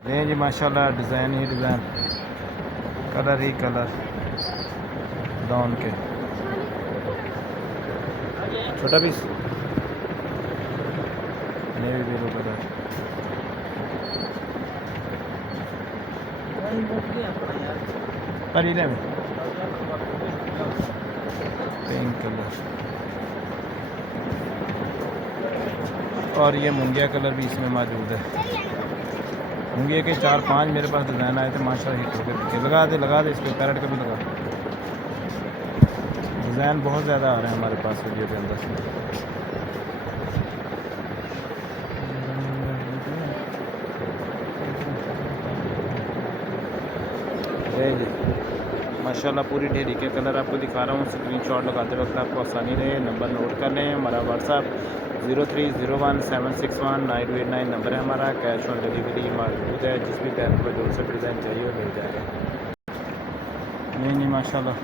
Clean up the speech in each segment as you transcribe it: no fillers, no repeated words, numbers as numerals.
ये जी माशाल्लाह डिज़ाइन ही design, colour ही colour down के। छोटा पीस नेवी ब्लू कलर, परीले में पिंक कलर, और ये मुंगिया कलर भी इसमें मौजूद है। मुंगिया के 4-5 मेरे पास डिज़ाइन आए थे माशाल्लाह हिट होकर बिके। लगा दे इस पर पैरेट का भी लगा। डिज़ाइन बहुत ज़्यादा आ रहे हैं हमारे पास वीडियो के अंदर। माशाल्लाह पूरी ढेरी के कलर आपको दिखा रहा हूँ। स्क्रीनशॉट लगाते वक्त आपको आसानी रहे। नंबर नोट कर लें। हमारा व्हाट्सअप 0301761989 नंबर है हमारा। कैश ऑन डिलीवरी मौजूद है। जिस भी टाइम पर जो सा डिज़ाइन चाहिए वो मिल जाएगा। नहीं माशाल्लाह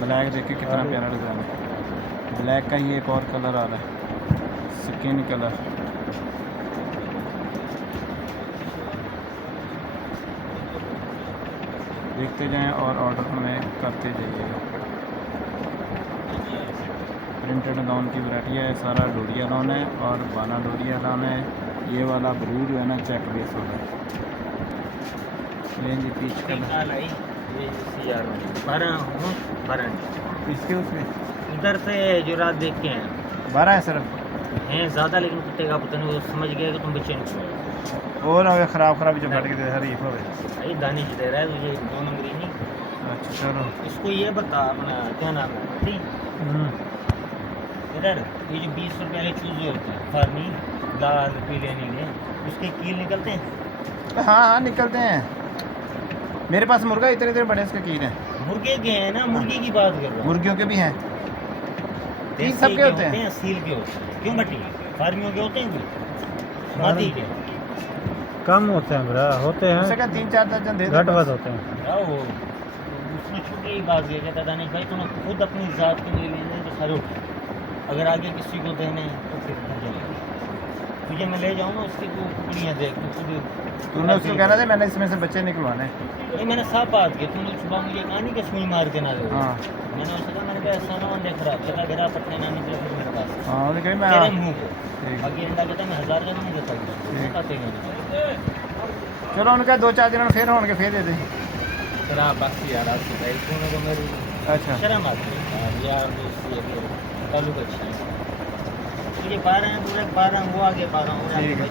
ब्लैक देखिए कितना प्यारा डिज़ाइन है। ब्लैक का ही एक और कलर आ रहा है, स्किन कलर। देखते जाएं और ऑर्डर हमें करते जाइएगा। प्रिंटेड गाउन की वैरायटी है। सारा डोरिया गाउन है और बाना डोरिया गाउन है। ये वाला ब्लू जो है ना चेक बेस वाला है। जी पीच कलर इसके उसमें इधर से जो रात देख के हैं 12 है सिर्फ हैं ज़्यादा, लेकिन कुत्ते का पता नहीं वो समझ गया कि तुम बच्चे नहीं। और ख़राब जो फट के दे हरीफ हो भाई दानिश दे रहा है तुझे 2 नंबर ही नहीं। अच्छा चलो इसको ये बता अपना क्या नाम है ठीक। इधर ये जो 20 रुपये वाले चूज़े होते हैं फार्मी लाल पीले नीले, उसके कील निकलते हैं। हाँ निकलते हैं। मेरे पास मुर्गा इतने बड़े इसके कील हैं। मुर्गे के हैं ना, मुर्गी की बात कर रहा हूँ। मुर्गियों के भी हैं, कील सबके होते हैं। सील के होते हैं। क्यों बटी फार्मियों के होते हैं कि मादी के कम होते हैं ब्रा, होते हैं 3-4 दर्जन दे घट बस होते हैं। वो उसमें छोटी ही बात ये कहता दानिश भाई तुम खुद अपनी ज़ात के लिए लेने तो खड़े उठ, अगर आगे किसी को देने हैं तो फिर तुझे मैं ले जाऊँ ना उसकी टुकड़ियाँ देख तूने उसको कहना था मैंने इसमें से बच्चे निकलवाने। नहीं मैंने साफ बात की, तुमने सुबह मुझे कहा नहीं कि सुई मार के ना दे। हाँ मैंने उससे कहा मैंने कहा ऐसा ना मन देख रहा चला गिरा पटने ना निकले फिर मेरे पास हाँ उन्होंने कही मैं तेरे मुँह को बाकी अंडा कहता मैं 1000 का नहीं देता हूँ। चलो उनका 2-4 दिन फिर होंगे फिर दे दे। तेरा बस यार आपसे भाई तूने तो मेरी अच्छा शर्म आती है यार ताल्लुक अच्छा है। ये 12 हैं पूरे 12 वो आगे 12 ठीक है।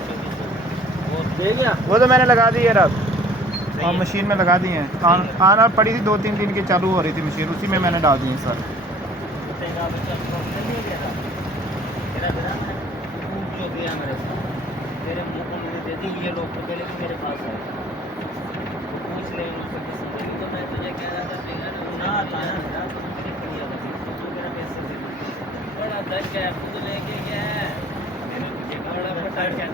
वो दे गया वो तो मैंने लगा दी है रात और मशीन में लगा दी है। आना पड़ी थी 2-3 दिन की चालू हो रही थी मशीन, उसी में मैंने डाल दी है सर। तेरे मुँह को मैंने दे दी ये लोग पहले भी मेरे पास आए पूछ ले तो मैं तुझे कह रहा था ना आता है ना तो मुझे किया था तो मेरा पैसे दे बड़ा दर्द है खुद लेके गया है मैंने तुझे बड़ा फटाक क्या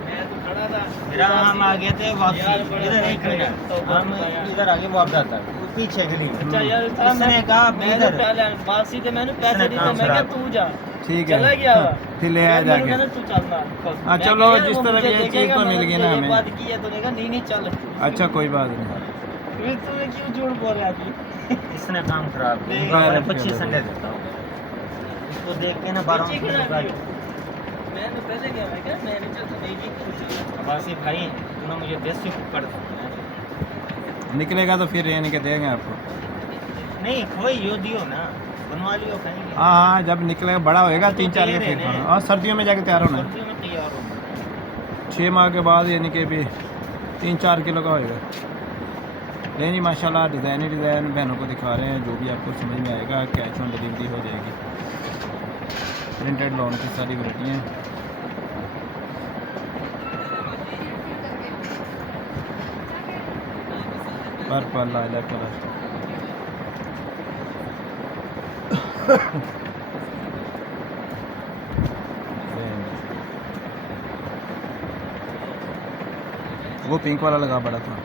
मैं तो खड़ा था मेरा हम आ गए थे वापसी इधर एक मिनट हम इधर आगे वापस था पीछे गली। अच्छा यार उसने कहा मैं इधर पहले वापसी थे मैंने पैसे दिए मैं क्या तू जा ठीक है चला गया फिर ले आया जाके। तू चलना हाँ चलो जिस तरह ये चीज़ तो मिल गई ना हमें। बात की है तूने कहा नहीं चल। अच्छा कोई बात नहीं। तूने क्यों झूठ बोल रहा था? इसने काम खराब किया। 25 संडे देता हूँ इसको देख के ना 12 मैंने पहले क्या मैं क्या मैंने चल नहीं जी वासी भाई तूने मुझे देसी कुकर निकलेगा तो फिर ये नहीं के देंगे आपको। नहीं खोई यो दियो ना बनवा लियो खाएंगे। हाँ जब निकलेगा बड़ा होएगा 3-4 के फिर और सर्दियों में जाके तैयार होना है। सर्दियों में तैयार होना 6 माह के बाद यानी कि भी 3-4 किलो का होएगा। नहीं जी माशाल्लाह डिज़ाइन ही डिज़ाइन बहनों को दिखा रहे हैं। जो भी आपको समझ में आएगा कैश ऑन डिलीवरी हो जाएगी। प्रिंटेड लॉन की सारी वैरायटी हैं। पर्पल लाइलैक कलर वो पिंक वाला लगा बड़ा था।